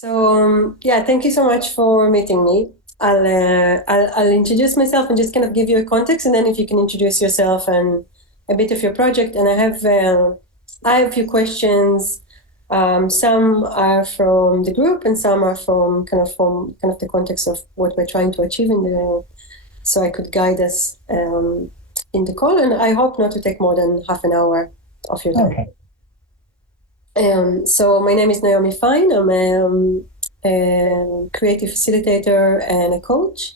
Yeah, thank you so much for meeting me. I'll introduce myself and just kind of give you a context, and then if you can introduce yourself and a bit of your project. And I have a few questions. Some are from the group, and some are from the context of what we're trying to achieve so I could guide us in the call. And I hope not to take more than half an hour of your time. Okay. So my name is Naomi Fine. I'm a creative facilitator and a coach,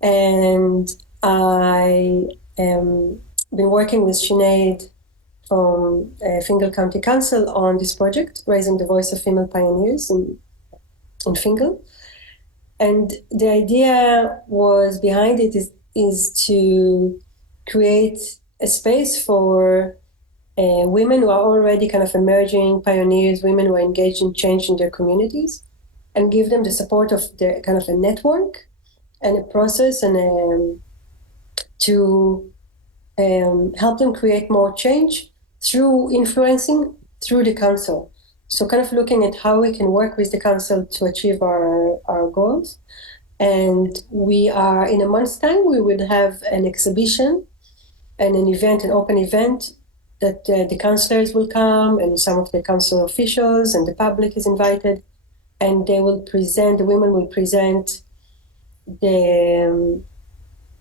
and I been working with Sinead from Fingal County Council on this project, raising the voice of female pioneers in Fingal. And the idea was behind it is to create a space for women who are already kind of emerging pioneers, women who are engaged in change in their communities, and give them the support of the kind of a network and a process and to help them create more change through influencing through the council. So kind of looking at how we can work with the council to achieve our goals. And we are, in a month's time, we will have an exhibition and an event, an open event that the councillors will come and some of the council officials and the public is invited, and the women will present the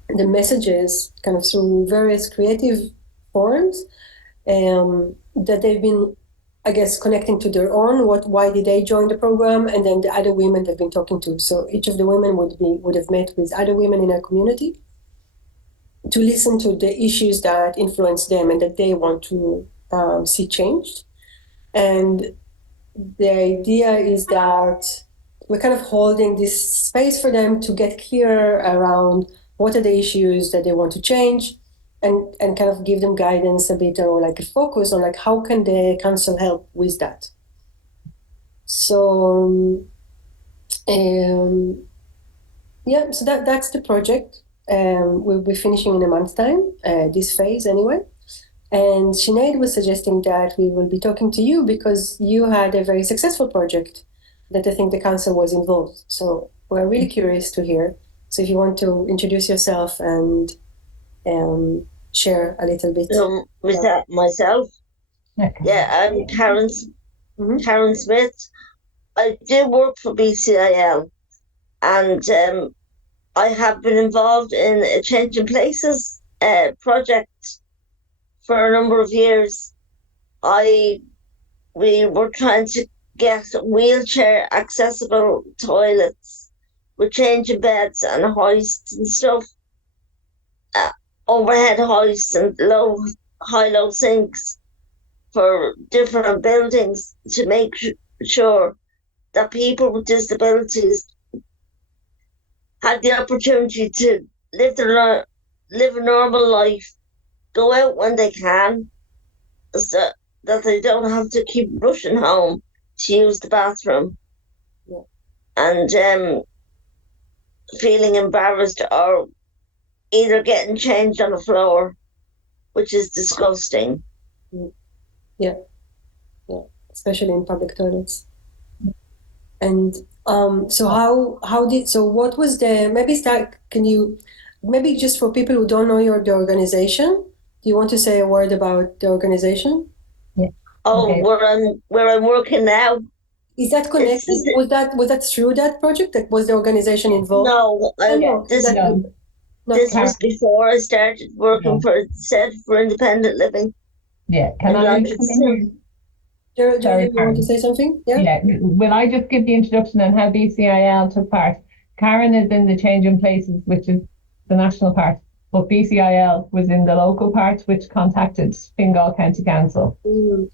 messages kind of through various creative forms that they've been, I guess, connecting to their own, why did they join the program, and then the other women they've been talking to. So each of the women would have met with other women in our community to listen to the issues that influence them and that they want to see changed. And the idea is that we're kind of holding this space for them to get clear around what are the issues that they want to change, and kind of give them guidance a bit, or like a focus on like how can the council help with that. So so that's the project. We'll be finishing in a month's time, this phase anyway. And Sinead was suggesting that we will be talking to you because you had a very successful project that I think the council was involved. So we're really curious to hear. So if you want to introduce yourself and share a little bit. With that myself? Okay. Yeah, I'm Karen Smith. I do work for BCIL, and I have been involved in a Change in Places project for a number of years. We were trying to get wheelchair accessible toilets with changing beds and hoists and stuff, overhead hoists and high-low sinks for different buildings to make sure that people with disabilities had the opportunity to live a normal life, go out when they can, so that they don't have to keep rushing home to use the bathroom. Yeah. And feeling embarrassed or either getting changed on the floor, which is disgusting. Yeah, especially in public toilets. And what was can you, maybe just for people who don't know the organization, do you want to say a word about the organization? Yeah. Oh, Okay. where I'm working now. Is that connected? Was that through that project? That was the organization involved? No, this was before I started working for Independent Living. Yeah, can I just come in here? Geraldine, you want to say something? Yeah. Will I just give the introduction on how BCIL took part? Karen is in the Change in Places, which is the national part, but BCIL was in the local part, which contacted Fingal County Council.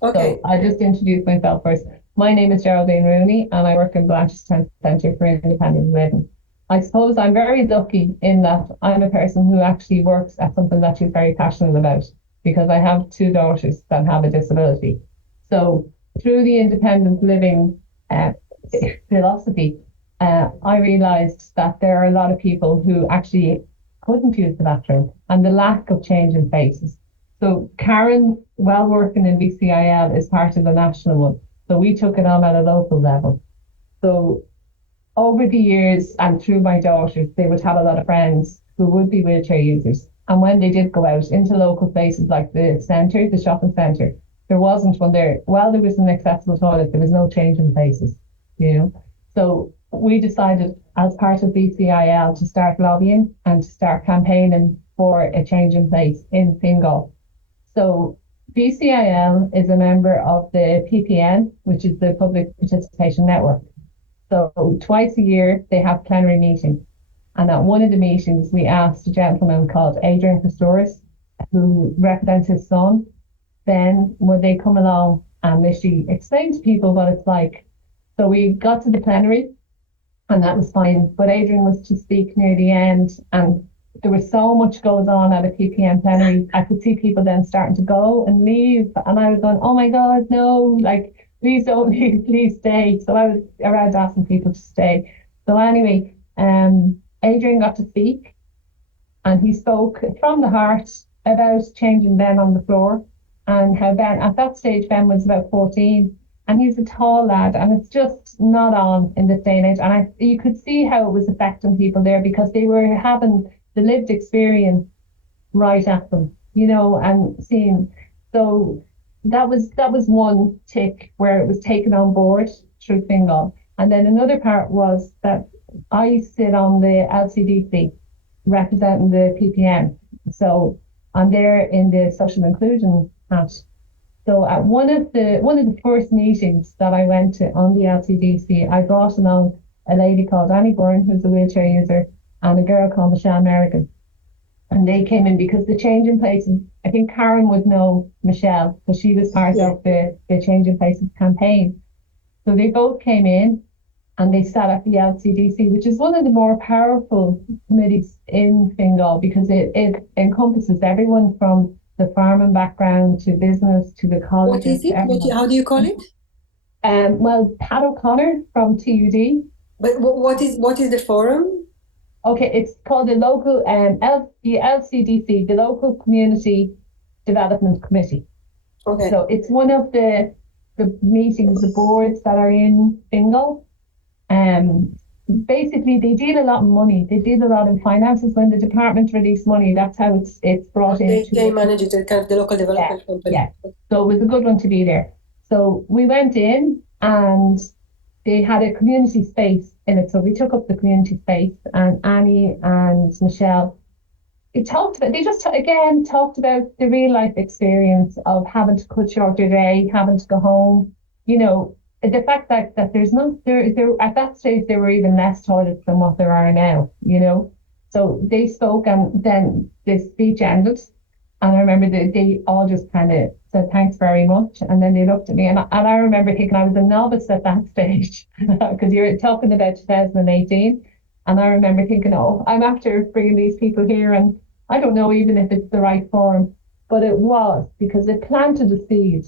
Okay. So I'll just introduce myself first. My name is Geraldine Rooney, and I work in Blanchardstown Centre for Independent Living. I suppose I'm very lucky in that I'm a person who actually works at something that she's very passionate about, because I have two daughters that have a disability. So through the independent living philosophy, I realised that there are a lot of people who actually couldn't use the bathroom, and the lack of change in faces. So Karen, while working in BCIL, is part of the national one. So we took it on at a local level. So over the years and through my daughters, they would have a lot of friends who would be wheelchair users. And when they did go out into local places like the centre, the shopping centre, there wasn't one there. While there was an accessible toilet, there was no change in places, you know. So we decided as part of BCIL to start lobbying and to start campaigning for a change in place in Fingal. So BCIL is a member of the PPN, which is the Public Participation Network. So twice a year they have plenary meetings. And at one of the meetings we asked a gentleman called Adrian Pistorius, who represents his son, Ben, would they come along and literally explain to people what it's like. So we got to the plenary and that was fine. But Adrian was to speak near the end and there was so much goes on at a PPN plenary. I could see people then starting to go and leave. And I was going, oh my God, no, like, please don't leave, please stay. So I was around asking people to stay. So anyway, Adrian got to speak and he spoke from the heart about changing Ben on the floor and how Ben, at that stage, Ben was about 14 and he's a tall lad and it's just not on in this day and age. And you could see how it was affecting people there because they were having the lived experience right at them, you know, and seeing. So that was one tick where it was taken on board through Fingal. And then another part was that I sit on the LCDC representing the PPN. So I'm there in the social inclusion hat. So at one of the first meetings that I went to on the LCDC, I brought along a lady called Annie Byrne, who's a wheelchair user, and a girl called Michelle Merrigan. And they came in because the change in places, I think Karen would know Michelle because she was part of the change in places campaign. So they both came in and they sat at the LCDC, which is one of the more powerful committees in Fingal because it encompasses everyone from the farming background to business to the colleges. What is it? How do you call it? Well, Pat O'Connor from TUD. But what is the forum? Okay, it's called the local the LCDC, the Local Community Development Committee. Okay. So it's one of the meetings, the boards that are in Fingal. Basically they deal a lot in money. They deal a lot in finances. When the department release money, that's how it's brought in. They manage it, kind of the local development company. Yeah. So it was a good one to be there. So we went in and they had a community space in it. So we took up the community space and Annie and Michelle, they talked about the real life experience of having to cut short your day, having to go home, you know, the fact that there's no there at that stage there were even less toilets than what there are now, you know. So they spoke and then the speech ended and I remember they all just kind of said thanks very much and then they looked at me and I remember thinking I was a novice at that stage because you're talking about 2018 and I remember thinking, oh, I'm after bringing these people here and I don't know even if it's the right forum, but it was because it planted a seed,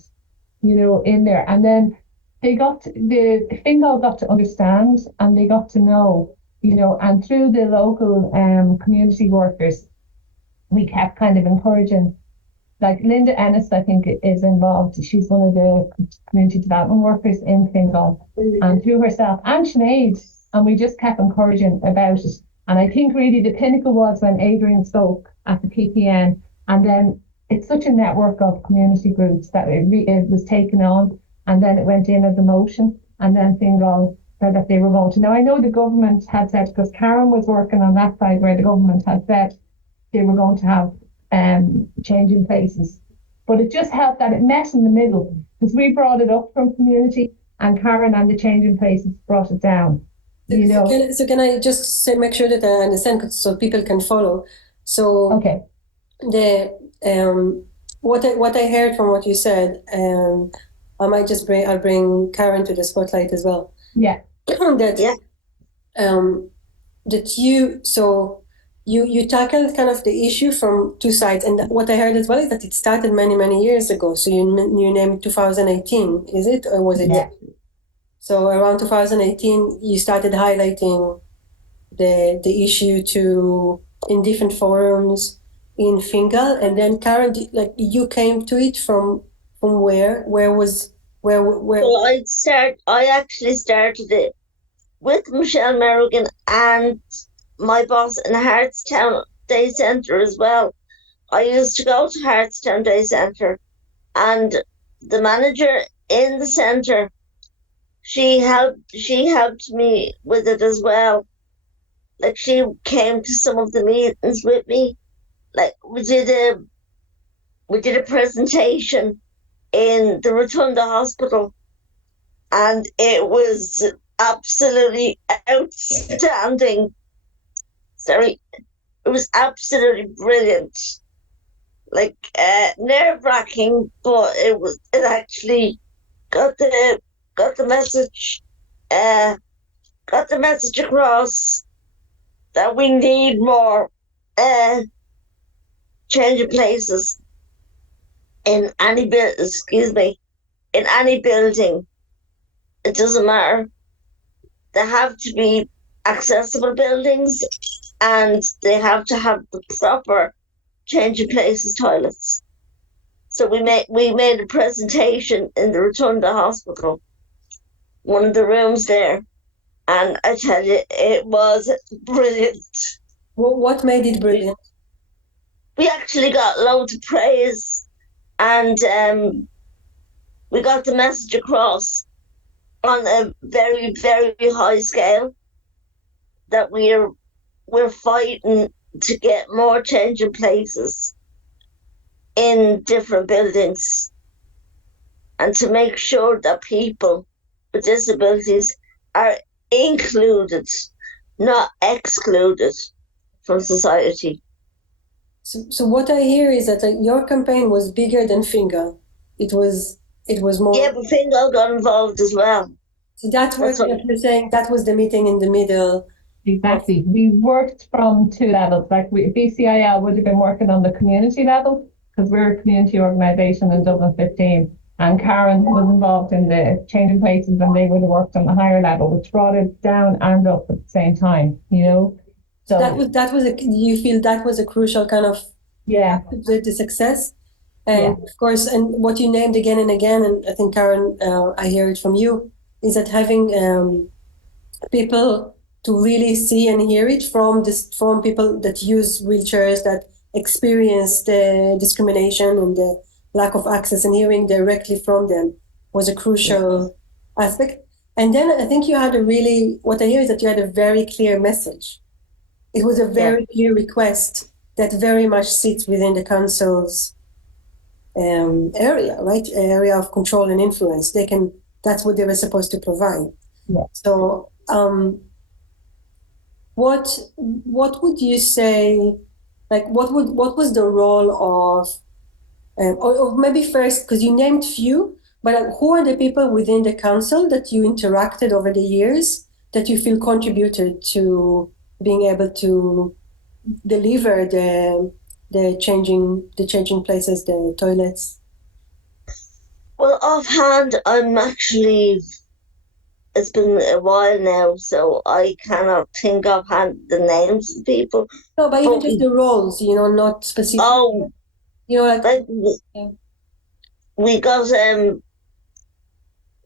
you know, in there. And then the Fingal got to understand and they got to know, you know, and through the local community workers, we kept kind of encouraging. Like Linda Ennis, I think, is involved. She's one of the community development workers in Fingal, and through herself and Sinead, and we just kept encouraging about it. And I think really the pinnacle was when Adrian spoke at the PPN, and then it's such a network of community groups that it was taken on, and then it went in as a motion, and then Fingal said that they were going to. Now I know the government had said, because Karen was working on that side where the government had said they were going to have changing places, but it just helped that it met in the middle because we brought it up from community and Karen and the changing places brought it down. You know. So can I just say, make sure that I understand so people can follow? So okay, the what I heard from what you said, I might just I'll bring Karen to the spotlight as well. Yeah. You tackled kind of the issue from two sides, and what I heard as well is that it started many years ago. So you named 2018, is it, or was it? Yeah. So around 2018, you started highlighting the issue in different forums in Fingal, and then Karen, you came to it from where? Where? Well, I actually started it with Michelle Merrigan and my boss in Hartstown Day Centre as well. I used to go to Hartstown Day Centre, and the manager in the centre, she helped me with it as well. Like, she came to some of the meetings with me. Like, we did a presentation in the Rotunda Hospital, and it was absolutely outstanding. Sorry, it was absolutely brilliant. Like, nerve wracking, but it actually got the got the message uh got the message across that we need more uh change of places in any in any building. It doesn't matter. They have to be accessible buildings, and they have to have the proper change of places toilets. So we made a presentation in the Rotunda Hospital, one of the rooms there, and I tell you, it was brilliant. What made it brilliant? We actually got loads of praise, and we got the message across on a very, very high scale that we're fighting to get more change in places in different buildings, and to make sure that people with disabilities are included, not excluded from society. So what I hear is that your campaign was bigger than Fingal. It was more. Yeah, but Fingal got involved as well. So that's what That's what. you're saying. That was the meeting in the middle. Exactly. We worked from two levels. Like BCIL would have been working on the community level because we're a community organisation in Dublin 15. And Karen was involved in the changing places, and they would have worked on the higher level, which brought it down and up at the same time, you know. So you feel that was a crucial kind of yeah, the success. And of course, and what you named again and again, and I think Karen, I hear it from you, is that having people to really see and hear it from people that use wheelchairs, that experience the discrimination and the lack of access, and hearing directly from them was a crucial aspect. And then I think what I hear is that you had a very clear message. It was a very clear request that very much sits within the council's area, right? Area of control and influence. That's what they were supposed to provide. Yeah. So, what would you say? Like, what was the role of, or maybe first, because you named few, but who are the people within the council that you interacted over the years that you feel contributed to being able to deliver the changing places, the toilets? Well, offhand, it's been a while now, so I cannot think offhand the names of people. No, but even just the roles, not specific. Oh, like we got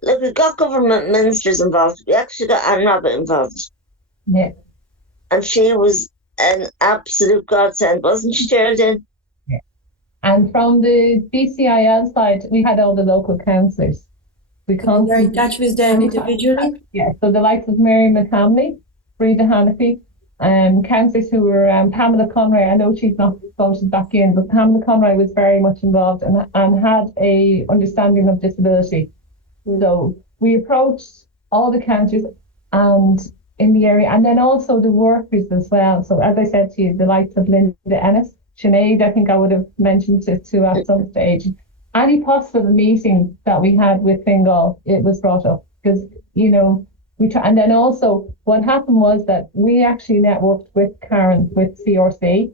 we got government ministers involved. We actually got Anne Rabbit involved. Yeah. And she was an absolute godsend, wasn't she, Geraldine? Yeah. And from the BCIL side, we had all the local councillors. We were in touch with them individually? Yeah, so the likes of Mary McCamley, Breda Hannafy, councillors who were Pamela Conroy. I know she's not voted back in, but Pamela Conroy was very much involved and had a understanding of disability. So we approached all the councillors and in the area, and then also the workers as well. So as I said to you, the likes of Linda Ennis, Sinead, I think I would have mentioned it to at some stage. Any possible meeting that we had with Fingal, it was brought up because, and then also what happened was that we actually networked with Karen with CRC,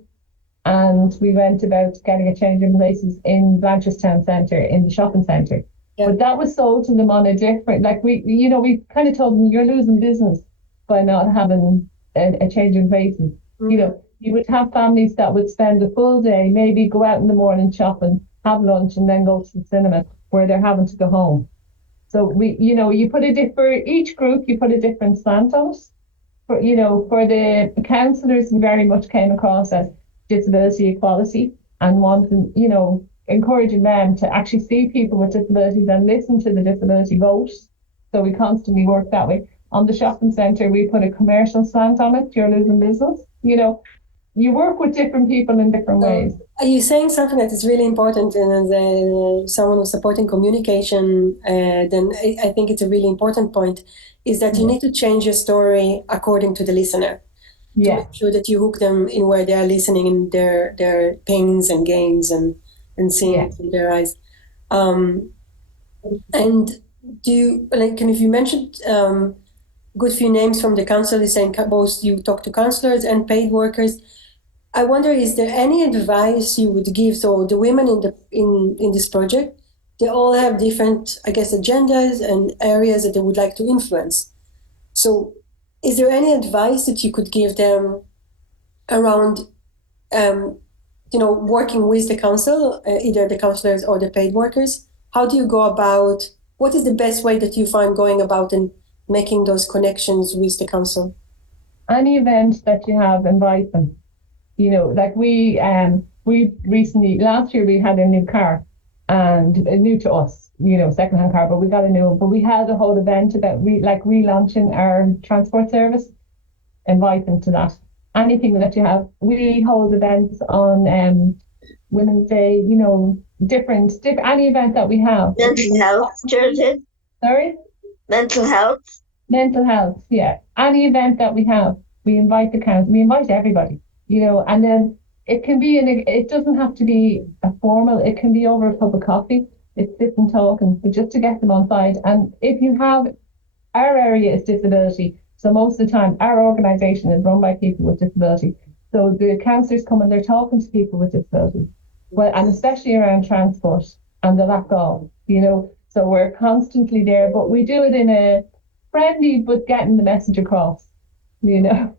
and we went about getting a change in places in Blanchardstown Centre, in the shopping centre. Yeah. But that was sold to them on a different, we kind of told them, you're losing business by not having a change in places. Mm-hmm. You would have families that would spend a full day, maybe go out in the morning shopping, have lunch, and then go to the cinema, where they're having to go home. So you put for each group, you put a different slant on it. For the counsellors, we very much came across as disability equality and wanting, encouraging them to actually see people with disabilities and listen to the disability vote. So we constantly work that way. On the shopping centre, we put a commercial slant on it. You're losing business. You work with different people in different ways. Are you saying something that is really important? And as someone who's supporting communication, then I think it's a really important point, is that you need to change your story according to the listener. To make sure that you hook them in where they are listening in their pains and gains and seeing through their eyes. And if you mentioned good few names from the council, is saying both you talk to councillors and paid workers. I wonder, is there any advice you would give? So the women in this project, they all have different, I guess, agendas and areas that they would like to influence. So is there any advice that you could give them around, working with the council, either the councillors or the paid workers? How do you go about, what is the best way that you find going about and making those connections with the council? Any event that you have, invite them. Like we recently, last year we had a new car, and new to us, second-hand car, but we got a new one. But we had a whole event about relaunching our transport service. Invite them to that. Anything that you have. We hold events on Women's Day, different any event that we have. Mental health, Geraldine. Sorry? Mental health. Mental health, yeah. Any event that we have, we invite the council, we invite everybody. And then it can be it doesn't have to be a formal, it can be over a cup of coffee. It's sit and talking, but just to get them on side. And if you have, our area is disability, so most of the time our organisation is run by people with disability. So the councillors come and they're talking to people with disability, and especially around transport and the lack of, so we're constantly there, but we do it in a friendly but getting the message across, Yeah.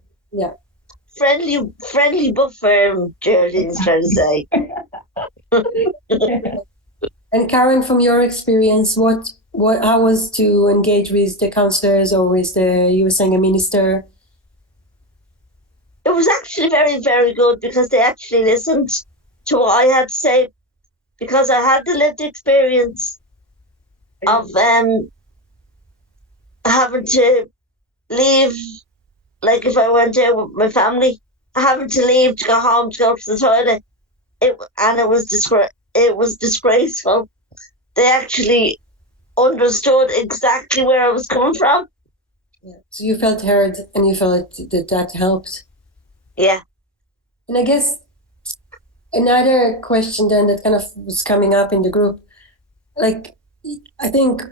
Friendly but firm, Geraldine's trying to say. And Karen, from your experience, how was to engage with the councillors or with you were saying a minister? It was actually very, very good because they actually listened to what I had to say, because I had the lived experience of having to leave. Like if I went out with my family, having to leave to go home to go to the toilet, it was disgraceful. They actually understood exactly where I was coming from. Yeah. So you felt heard, and you felt that helped. Yeah. And I guess another question then that kind of was coming up in the group, like I think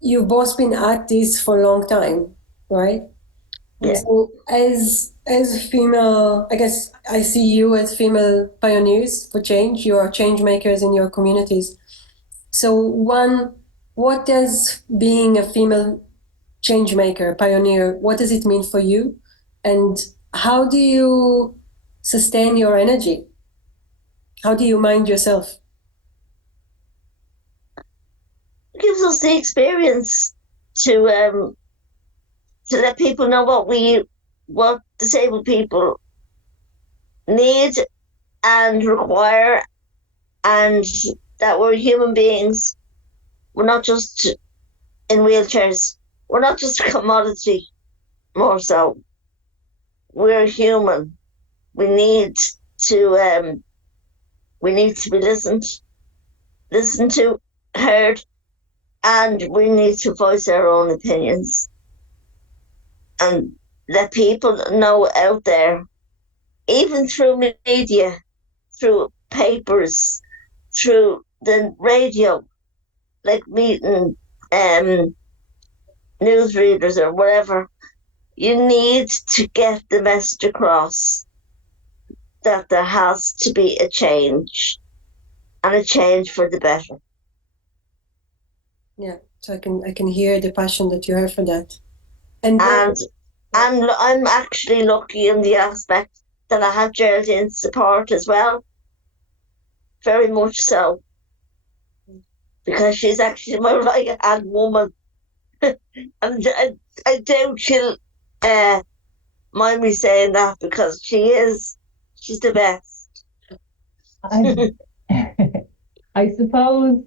you've both been at this for a long time, right? Yeah. So as female, I guess I see you as female pioneers for change. You are change makers in your communities. So what does being a female change maker, pioneer, what does it mean for you? And how do you sustain your energy? How do you mind yourself? It gives us the experience to let people know what disabled people need and require, and that we're human beings. We're not just in wheelchairs. We're not just a commodity, more so. We're human. We need to be listened to, heard, and we need to voice our own opinions and let people know out there, even through media, through papers, through the radio, like meeting newsreaders or whatever. You need to get the message across that there has to be a change, and a change for the better. Yeah, so I can hear the passion that you have for that. And I'm actually lucky in the aspect that I have Geraldine's support as well. Very much so. because she's actually my right hand woman. And I doubt she'll mind me saying that because she's the best. I, I suppose,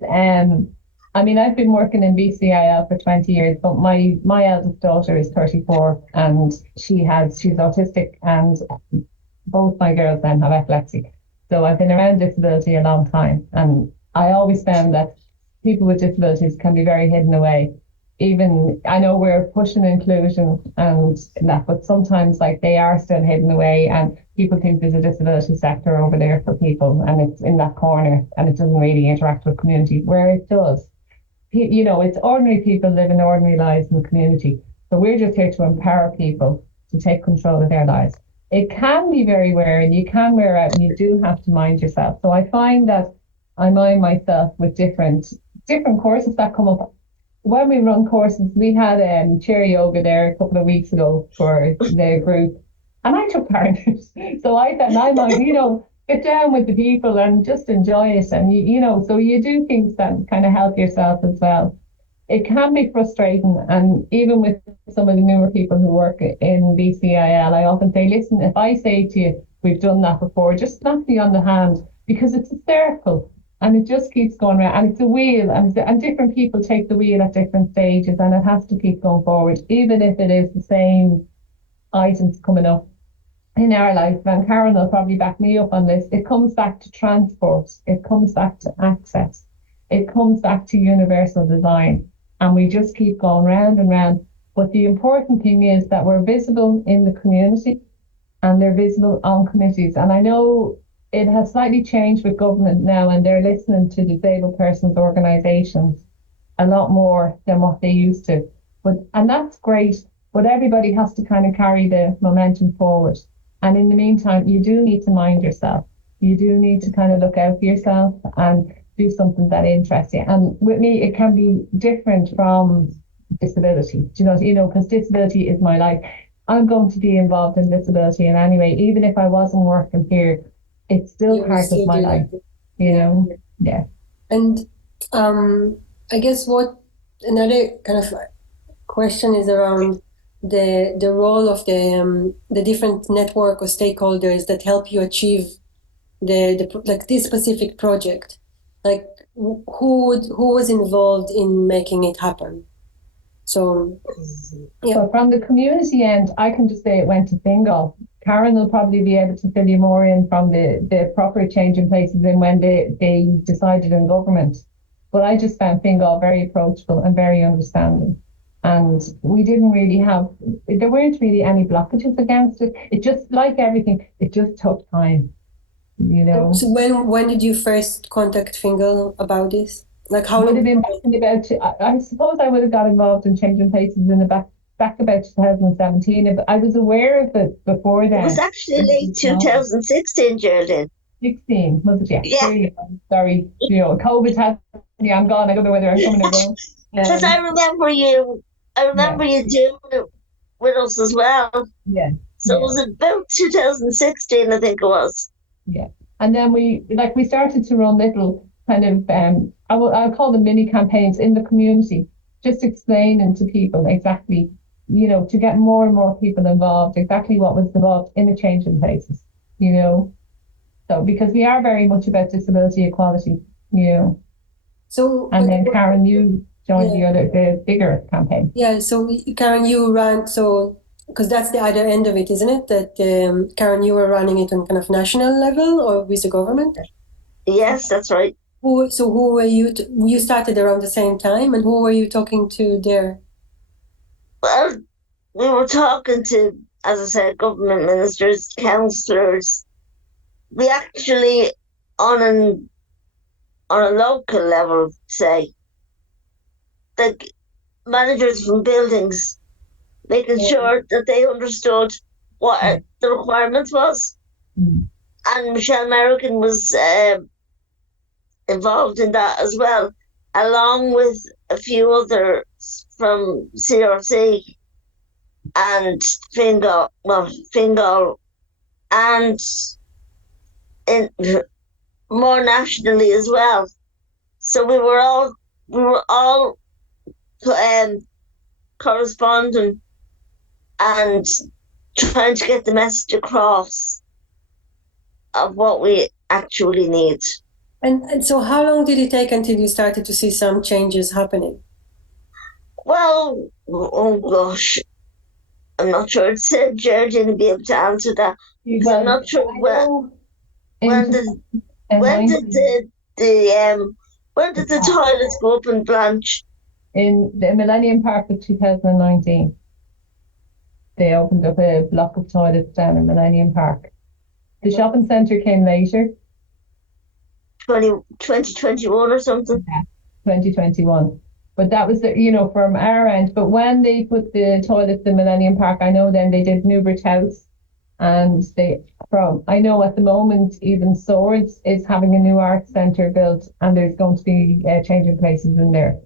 I mean, I've been working in BCIL for 20 years, but my eldest daughter is 34 and she's autistic, and both my girls then have epilepsy. So I've been around disability a long time, and I always found that people with disabilities can be very hidden away. Even I know we're pushing inclusion and that, but sometimes like they are still hidden away, and people think there's a disability sector over there for people, and it's in that corner, and it doesn't really interact with community where it does. You know, it's ordinary people living ordinary lives in the community. So we're just here to empower people to take control of their lives. It can be very wearing, you can wear out, and you do have to mind yourself. So I find that I mind myself with different courses that come up. When we run courses, we had chair yoga there a couple of weeks ago for the group, and I took part in it. So I thought I might, get down with the people and just enjoy it. And so you do things that kind of help yourself as well. It can be frustrating, and even with some of the newer people who work in BCIL, I often say, listen, if I say to you, we've done that before, just slap me on the hand, because it's a circle and it just keeps going around, and it's a wheel, and different people take the wheel at different stages, and it has to keep going forward, even if it is the same items coming up in our life. And Karen will probably back me up on this. It comes back to transport, it comes back to access, it comes back to universal design, and we just keep going round and round. But the important thing is that we're visible in the community, and they're visible on committees. And I know it has slightly changed with government now, and they're listening to disabled persons organisations a lot more than what they used to. And that's great, but everybody has to kind of carry the momentum forward. And in the meantime, you do need to mind yourself. You do need to kind of look out for yourself and do something that interests you. And with me, it can be different from disability, because disability is my life. I'm going to be involved in disability in any way, even if I wasn't working here, it's still part of my life, Yeah. And I guess what another kind of question is around the role of the different network or stakeholders that help you achieve the like this specific project. Like who was involved in making it happen? So yeah. So from the community end, I can just say it went to Fingal. Karen will probably be able to fill you more in from the proper change in places and when they decided in government. But I just found Fingal very approachable and very understanding. And we didn't really there weren't really any blockages against it. It just, like everything, it just took time, So when did you first contact Fingal about this? Like how would have been back in about, I suppose I would have got involved in changing places in the back about 2017. I was aware of it before then. It was actually late 2016, Geraldine. 16, was it? Yeah. Sorry, COVID had me. I'm gone. I don't know whether I'm coming or going. Because I remember you doing it with us as well. Yeah. So it was about 2016, I think it was. Yeah. And then we started to run little kind of, I'll call them mini campaigns in the community, just explaining to people exactly, to get more and more people involved, exactly what was involved in a change in places, So because we are very much about disability equality, So and then Karen, you joined the bigger campaign. Yeah, so Karen, you ran, because that's the other end of it, isn't it? That Karen, you were running it on kind of national level or with the government? Yes, that's right. Who were you? You started around the same time, and who were you talking to there? Well, we were talking to, as I said, government ministers, councillors. We actually, on a local level, say, the managers from buildings, making sure that they understood what the requirements was. And Michelle Merrigan was involved in that as well, along with a few others from CRC and Fingal, and in more nationally as well. So we were all we were all corresponding and trying to get the message across of what we actually need. And so how long did it take until you started to see some changes happening? Well, oh gosh, I'm not sure. It's Geraldine will be able to answer that. Because I'm not sure when did the toilets go up in Blanche? In the Millennium Park of 2019. They opened up a block of toilets down in Millennium Park. The shopping centre came later. 2021 or something? Yeah, 2021. But that was, from our end. But when they put the toilets in Millennium Park, I know then they did Newbridge House. And I know at the moment, even Swords is having a new art centre built, and there's going to be changing places in there,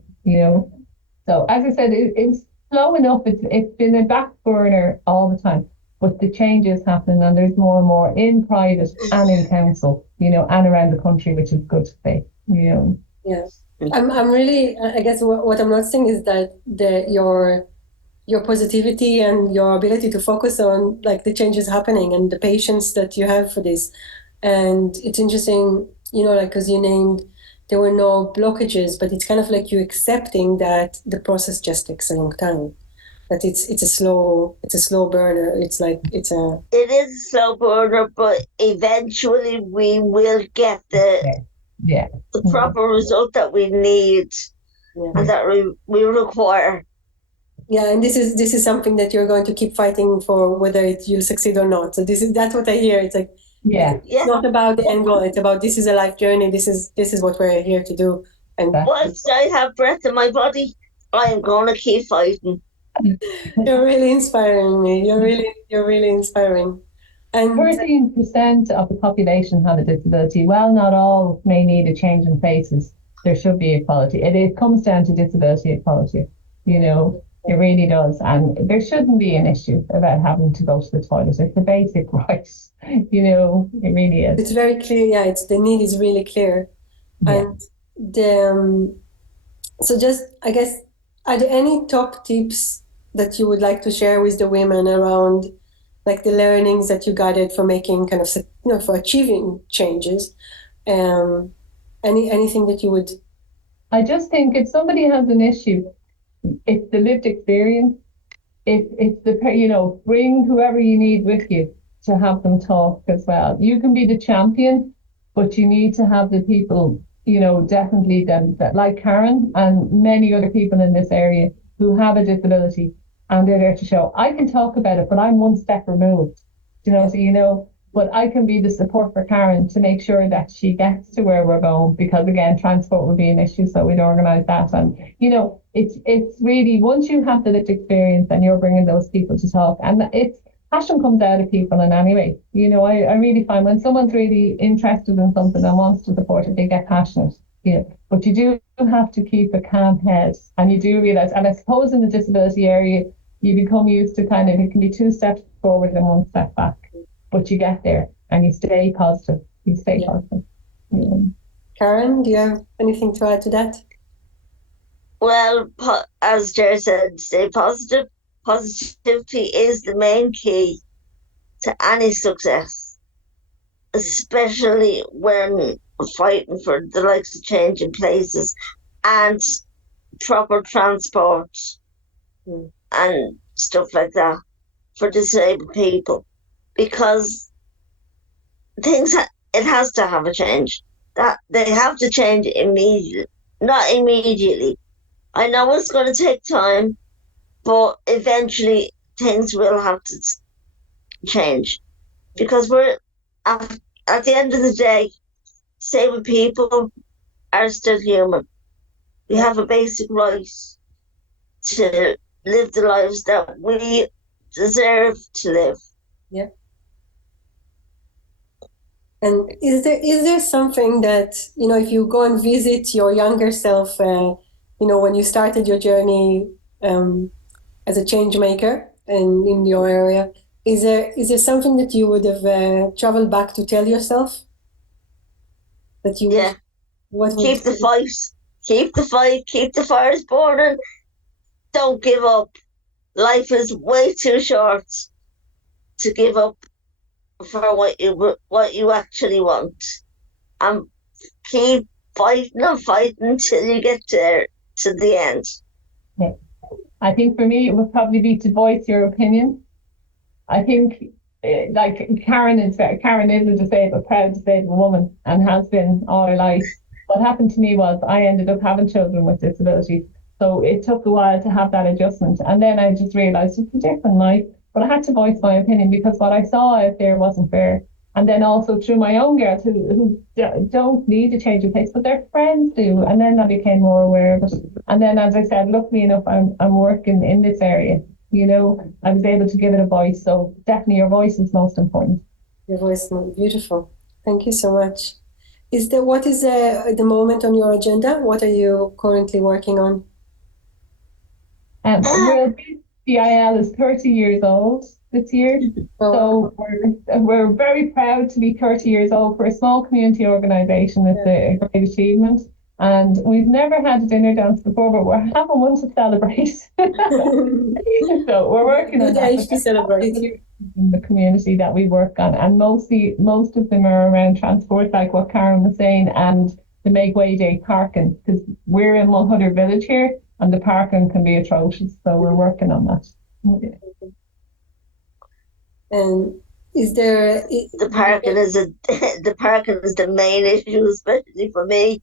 So as I said, it's slow enough. It's been a back burner all the time, but the change is happening, and there's more and more in private and in council, and around the country, which is good to see, Yeah, I'm really. I guess what I'm noticing is that your positivity and your ability to focus on like the changes happening and the patience that you have for this, and it's interesting, like because you named. There were no blockages, but it's kind of like you accepting that the process just takes a long time. That it's a slow burner. It is a slow burner, but eventually we will get the proper result that we need and that we require. Yeah, and this is something that you're going to keep fighting for, whether you'll succeed or not. So that's what I hear. It's like it's not about the end goal. It's about this is a life journey. This is what we're here to do. And whilst I have breath in my body, I am going to keep fighting. You're really inspiring me. You're really inspiring. And 13% of the population have a disability. While not all may need a change in faces, there should be equality. It comes down to disability equality. It really does. And there shouldn't be an issue about having to go to the toilet. It's a basic right. It really is. It's very clear. Yeah, the need is really clear. Yeah. And so just, I guess, are there any top tips that you would like to share with the women around like the learnings that you gathered for making kind of, for achieving changes? Anything that you would? I just think if somebody has an issue, it's the lived experience. It's the, bring whoever you need with you to have them talk as well. You can be the champion, but you need to have the people, definitely that like Karen and many other people in this area who have a disability, and they're there to show, I can talk about it, but I'm one step removed, but I can be the support for Karen to make sure that she gets to where we're going, because again, transport would be an issue, so we'd organise that. And, it's really, once you have the lived experience and you're bringing those people to talk, and passion comes out of people in any way. I really find when someone's really interested in something and wants to support it, they get passionate. But you do have to keep a calm head, and you do realise, and I suppose in the disability area, you become used to it can be 2 steps forward and 1 step back. But you get there and you stay positive. Positive. Yeah. Karen, do you have anything to add to that? Well, as Jer said, stay positive. Positivity is the main key to any success, especially when fighting for the likes of changing places and proper transport and stuff like that for disabled people. Because it has to have a change. That they have to change immediately, not immediately. I know it's going to take time, but eventually things will have to change, because we're at the end of the day, disabled people are still human. We have a basic right to live the lives that we deserve to live. Yeah. And is there something that, if you go and visit your younger self, when you started your journey as a change maker and in your area, is there something that you would have traveled back to tell yourself? That you keep the fight. keep the fight, keep the fires burning. Don't give up. Life is way too short to give up for what you actually want, and keep fighting and fighting until you get there to the end. Yeah. I think for me, it would probably be to voice your opinion. I think, like Karen is a proud disabled woman and has been all her life. What happened to me was I ended up having children with disabilities. So it took a while to have that adjustment. And then I just realised it's a different life. But I had to voice my opinion because what I saw out there wasn't fair. And then also through my own girls who don't need to change of place, but their friends do. And then I became more aware of it. And then, as I said, luckily enough, I'm working in this area. I was able to give it a voice. So definitely your voice is most important. Your voice is beautiful. Thank you so much. What is the moment on your agenda? What are you currently working on? Well, BCIL is 30 years old this year. So we're very proud to be 30 years old for a small community organisation. It's a great achievement. And we've never had a dinner dance before, but we're having one to celebrate. So we're working on that. To celebrate. In the community that we work on, and most of them are around transport, like what Karen was saying, and the Make Way Day parking, because we're in Mulhutter Village here, and the parking can be atrocious. So we're working on that. And is there the parking is the main issue, especially for me.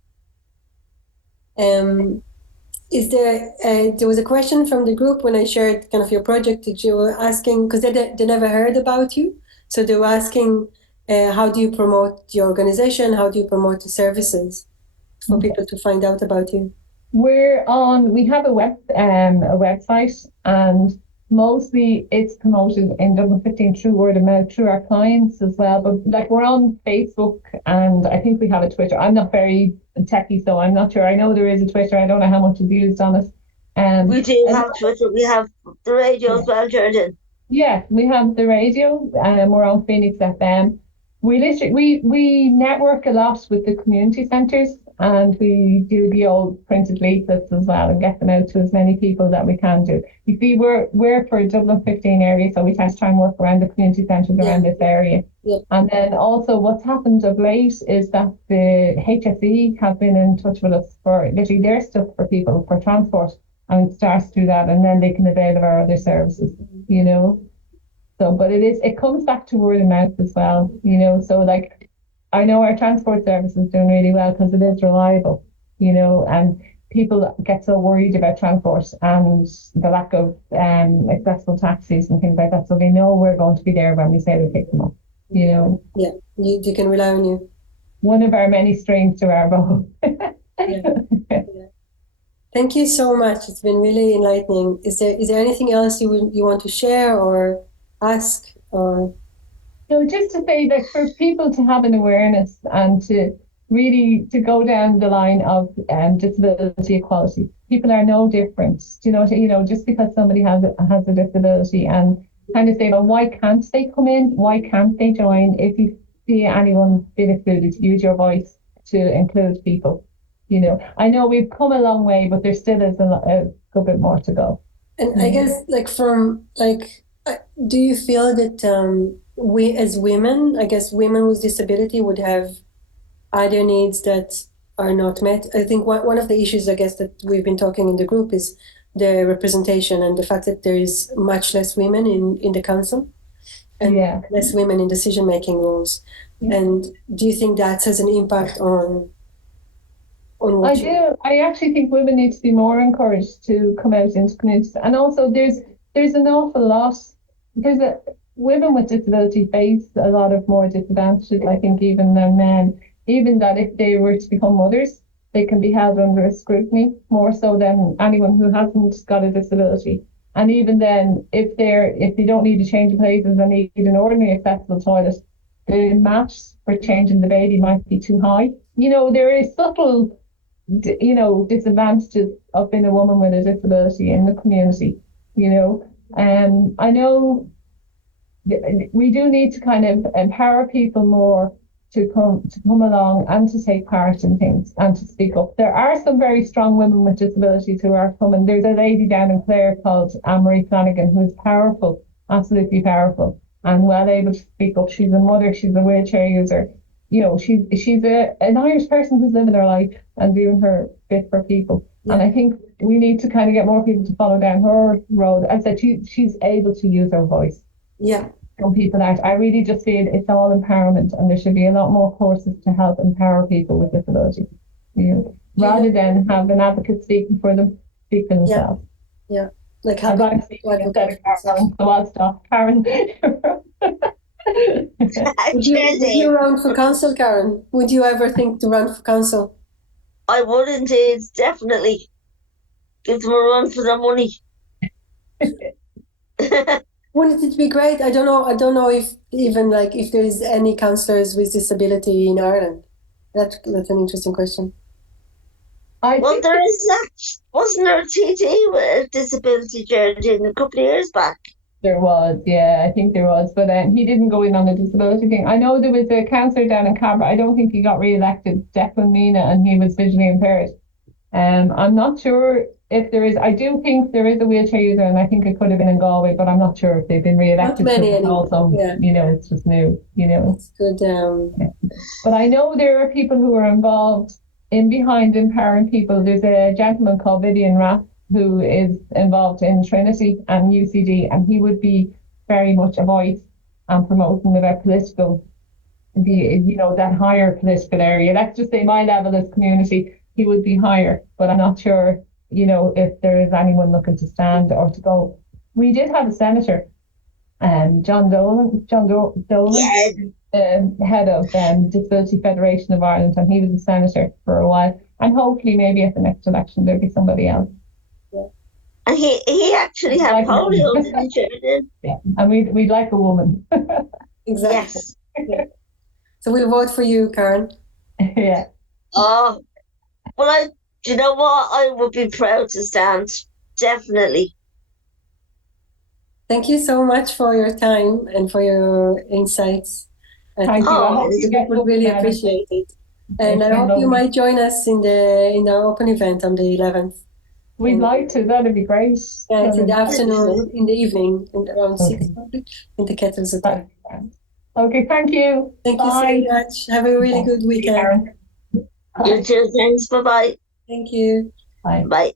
Is there was a question from the group when I shared kind of your project that you were asking, because they never heard about you, so they were asking how do you promote your organization, how do you promote the services for people to find out about you? We have a website, and mostly it's promoted in Dublin 15 through word of mouth, through our clients as well. But like we're on Facebook, and I think we have a Twitter. I'm not very techie, so I'm not sure. I know there is a Twitter. I don't know how much is used on it. We do have Twitter. We have the radio as well, Geraldine. Yeah, we have the radio, and we're on Phoenix FM. We network a lot with the community centres, and we do the old printed leaflets as well and get them out to as many people that we can do. You see, we're for Dublin 15 area, so we try and work around the community centres around this area. Yeah. And then also what's happened of late is that the HSE have been in touch with us for literally their stuff for people for transport, and it starts through that, and then they can avail of our other services, So, but it comes back to word of mouth as well, So, like, I know our transport service is doing really well because it is reliable, and people get so worried about transport and the lack of accessible taxis and things like that. So they know we're going to be there when we say we pick them up, Yeah, you can rely on you. One of our many strings to our bow. Yeah. Thank you so much. It's been really enlightening. Is there anything else you want to share or ask? Or just to say that for people to have an awareness and to really to go down the line of disability equality. People are no different. Just because somebody has a disability, and kind of say, well, why can't they come in? Why can't they join? If you see anyone being excluded, use your voice to include people. I know we've come a long way, but there still is a good bit more to go. And I guess, do you feel that we as women, I guess women with disability would have other needs that are not met? I think one of the issues, I guess, that we've been talking in the group is the representation and the fact that there is much less women in the council and less women in decision-making roles. Yeah. And do you think that has an impact on what I actually think women need to be more encouraged to come out into communities. And also there's an awful lot, women with disability face a lot of more disadvantages, I think, even than men. Even that if they were to become mothers, they can be held under scrutiny more so than anyone who hasn't got a disability. And even then, if they don't need to change places and need an ordinary accessible toilet, the match for changing the baby might be too high. There is subtle disadvantages of being a woman with a disability in the community. I know we do need to kind of empower people more to come along and to take part in things and to speak up. There are some very strong women with disabilities who are coming. There's a lady down in Clare called Anne-Marie Flanagan who's powerful, absolutely powerful, and well able to speak up. She's a mother, she's a wheelchair user. You know, she's an Irish person who's living her life and doing her bit for people. Yeah. And I think we need to kind of get more people to follow down her road. As I said, she's able to use her voice. Yeah. Some people aren't. I really just feel it's all empowerment, and there should be a lot more courses to help empower people with disabilities. You know, rather than have an advocate speaking for them, speak for themselves. Yeah. Like how about Karen? So I'll stop. Karen. Would you run for council, Karen? Would you ever think to run for council? I would indeed, definitely. Give them a run for their money. Wouldn't it be great? I don't know if even like if there is any councillors with disability in Ireland. That's an interesting question. Well, there is that. Wasn't there a TT with a disability, Geraldine, a couple of years back? There was, yeah, I think there was, but he didn't go in on the disability thing. I know there was a councillor down in Cabra. I don't think he got re-elected, Declan Mina, and he was visually impaired. I'm not sure if there is. I do think there is a wheelchair user, and I think it could have been in Galway, but I'm not sure if they've been re-elected. Not many anymore. Also, yeah. You know, it's just new. You know, it's good. But I know there are people who are involved in behind empowering people. There's a gentleman called Vivian Rath who is involved in Trinity and UCD, and he would be very much a voice and promoting about political, that higher political area. Let's just say my level as community, he would be higher, but I'm not sure, if there is anyone looking to stand or to go. We did have a senator, John Dolan, head of Disability Federation of Ireland, and he was a senator for a while. And hopefully, maybe at the next election, there'll be somebody else. Yeah. And he actually had polio, didn't you? Yeah, and we'd like a woman. Exactly. Yes. Yeah. So we'll vote for you, Karen. Yeah. Oh, well, do you know what? I would be proud to stand. Definitely. Thank you so much for your time and for your insights. Thank you. We would really appreciate it. And I hope you might join us in our open event on the 11th. We'd like to. That'd be great. Yeah, it's in the afternoon, in the evening, around 6 in the Kettles Hotel. Okay, thank you. Thank you so much. Have a really good weekend. You too. Thanks. Bye-bye. Thank you. Bye. Bye.